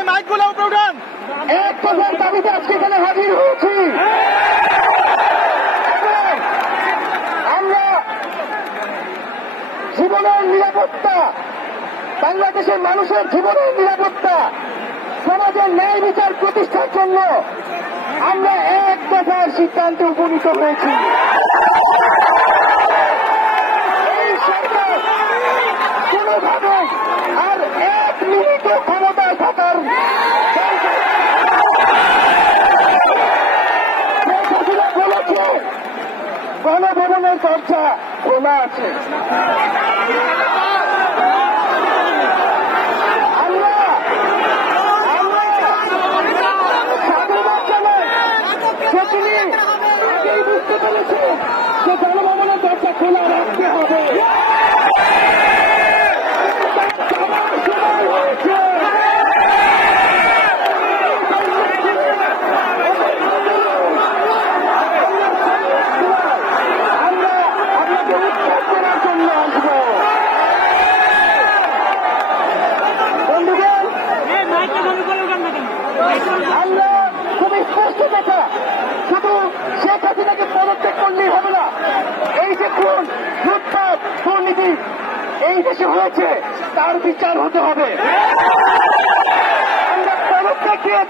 ভাই মাইকগুলো উপরে উঠান এক দফার দাবিতে আজকে এখানে হাজির হয়েছি। আমরা জীবনের নিরাপত্তা, বাংলাদেশের মানুষের জীবনের নিরাপত্তা, সমাজের ন্যায় বিচার প্রতিষ্ঠার জন্য আমরা এক দফার সিদ্ধান্তে উপনীত হয়েছি। এই কোনোভাবে আর এক মিনিটও থাকার শেখ হাসিনা বলেছে গণভবনের দরজা খোলা আছে। বুঝতে পেরেছে দরজা খোলা রাখতে হবে। খুব স্পষ্ট শুধু শেখ হাসিনাকে পদত্যাগ করলেই হবে না, এই যে খুন, লুটপাট, দুর্নীতি, এই দেশে হয়েছে, তার বিচার হতে হবে।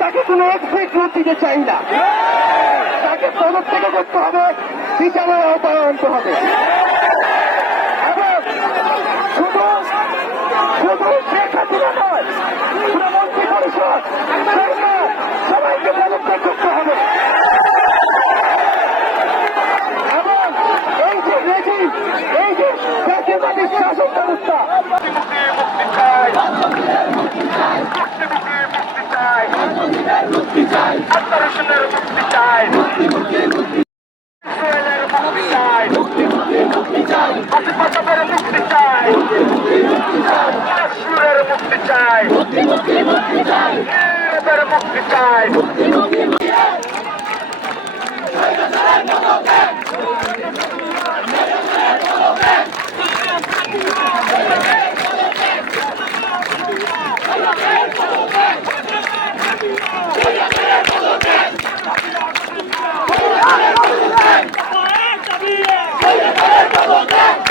তাকে কোনো এক্সিট রুট দিতে চাই না। তাকে পদত্যাগ করতে হবে, বিচারের আওতায় আনতে হবে। শুধু শুধু শেখ হাসিনা নয় পুরো মন্ত্রী পরিষদ সরকার সবাইকে পদত্যাগ করতে হবে এবং এই যে রেজিম এই যে জাতীয়তাবাদী শাসন ব্যবস্থা আত্মরক্ষণের মুক্তি চাই। ইসরায়েলের মুক্তি চাই। আশিপাশাদের মুক্তি চাই। কাশ্মীরের মুক্তি চাই। এদের মুক্তি চাই। Kalender!